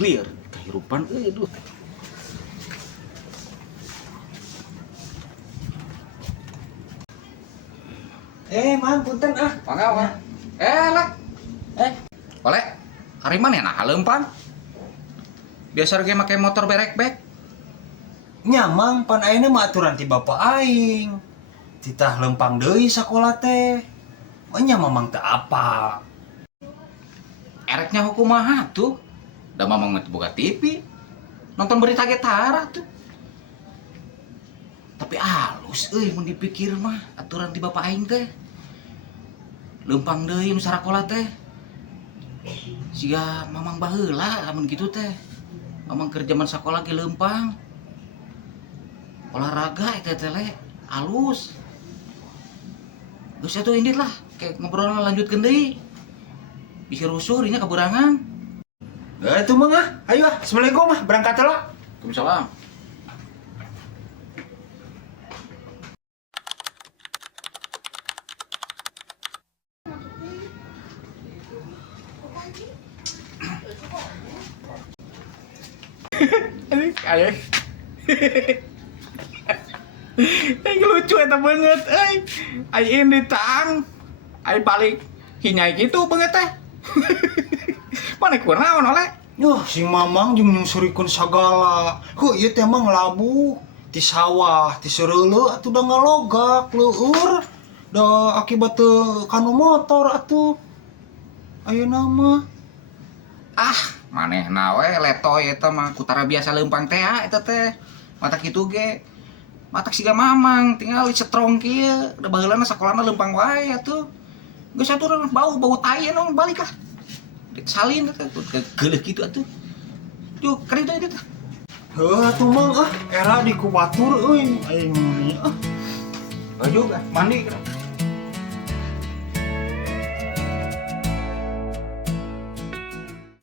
clear kehidupan aduh. Man, punten ah. Mangga. Lek. Oleh. Hari mana nah lempang? Biasa ge make motor berek-bek. Nyamang pan ayeuna mah aturan ti bapak aing. Titah lempang deui sakola teh. Nya mamang teu apa. Ereknya hukumaha tuh. Da mamang mah boga TV. Nonton berita Getara tuh. Tapi halus euy mun dipikir mah aturan ti bapak aing teh. Lempang deui nu sarakola teh. Siga mamang baheula amun kitu teh. Mamang keur zaman sakola ge lempang. Olahraga eta teh le halus. Geus atuh indit lah, kayak ngobrolna lanjutkeun deui. Bisa rusuh dinya kaburangan. Itu mah ah. Ayo ah, assalamualaikum ah, berangkat lah. Waalaikumsalam. Kayak lucu eta banget ai ini tang ai balik hinyai gitu banget teh. Mana kunaon oleh Yoh, si mamang jeung nyusurikeun sagala. Heuh, ieu teh mah ngelabuh ti sawah, ti sereuleu atuh da ngalogak leueur. Da akibat teu kanu motor atuh. Ayeuna mah manehna we letoy eta mah kutara biasa leumpang teh eta teh. Matak kitu ge. Matak siga mamang tinggal setrong kieu. Da baheulana sakolana leumpang wae atuh. Geus atuh bau tai anu balik lah. Salin eta geuleuh kitu atuh. Juk karita eta. heuh atuh mang ah, era dikubatur euy. Aing ah. Baju mandi.